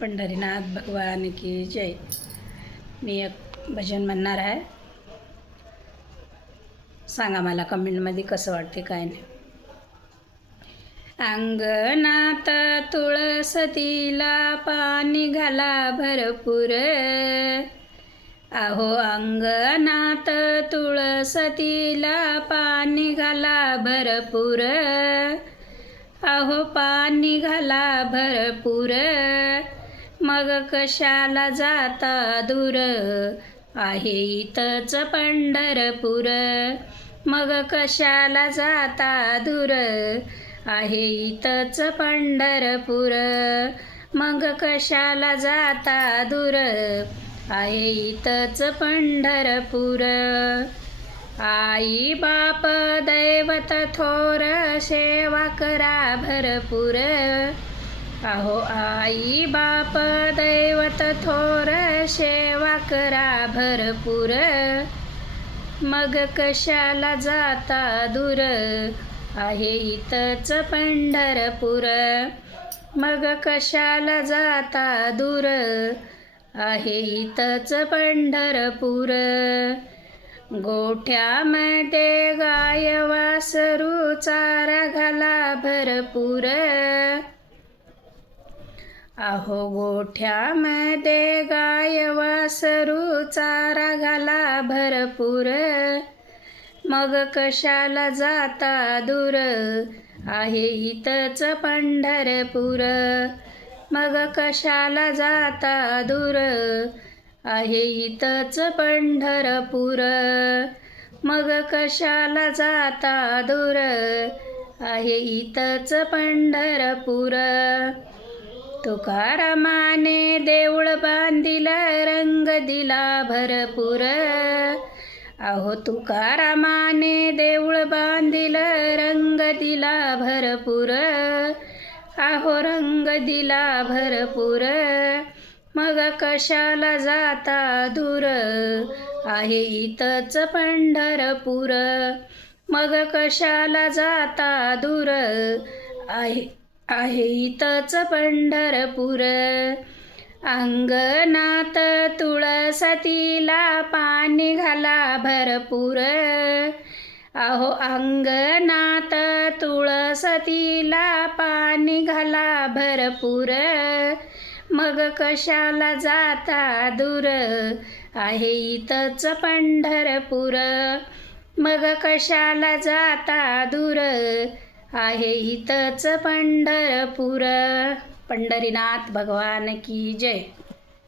पंढरीनाथ भगवान की जय। मी एक भजन म्हणणार आहे, सांगा मला कमेंटमध्ये कसं वाटते काय नाही. अंगणात तुळसतीला पाणी घाला भरपूर, अहो अंगणात तुळसतीला पाणी घाला भरपूर, अहो पाणी घाला भरपूर, मग कशाला जाता दूर, आहे इथंच पंढरपूर, मग कशाला जाता दूर, आहे इथंच पंढरपूर, मग कशाला जाता दूर, आहे इथंच पंढरपूर. आई बाप दैवत थोर सेवा करा भरपूर, अहो आई बाप दैवत थोर सेवा करा भरपूर, मग कशाला जाता दूर, आहे इथंच पंढरपूर, मग कशाला जाता दूर, आहे इथंच पंढरपूर. गोठ्यामध्ये गाय वासरू चारा घाला भरपूर, अहो गोठ्यामध्ये गाय वासरू चारा घाला भरपूर, मग कशाला जाता दूर, आहे इथंच पंढरपूर, मग कशाला जाता दूर, आहे इथंच पंढरपूर, मग कशाला जाता दूर, आहे इथंच पंढरपूर. तुकारामाने देऊळ बांधिलं रंग दिला भरपूर, अहो तुकारामाने देऊळ बांधिलं रंग दिला भरपूर, अहो रंग दिला भरपूर, मग कशाला जाता दूर, आहे इथंच पंढरपूर, मग कशाला जाता दूर, आहे इथंच पंढरपूर. अंगणात तुळसतीला पाणी घाला भरपूर, अहो अंगणात तुळसतीला पाणी घाला भरपूर, मग कशाला जाता दूर, आहे इथंच पंढरपूर, मग कशाला जाता दूर, आहे इथंच पंढरपूर. पंढरीनाथ भगवान की जय.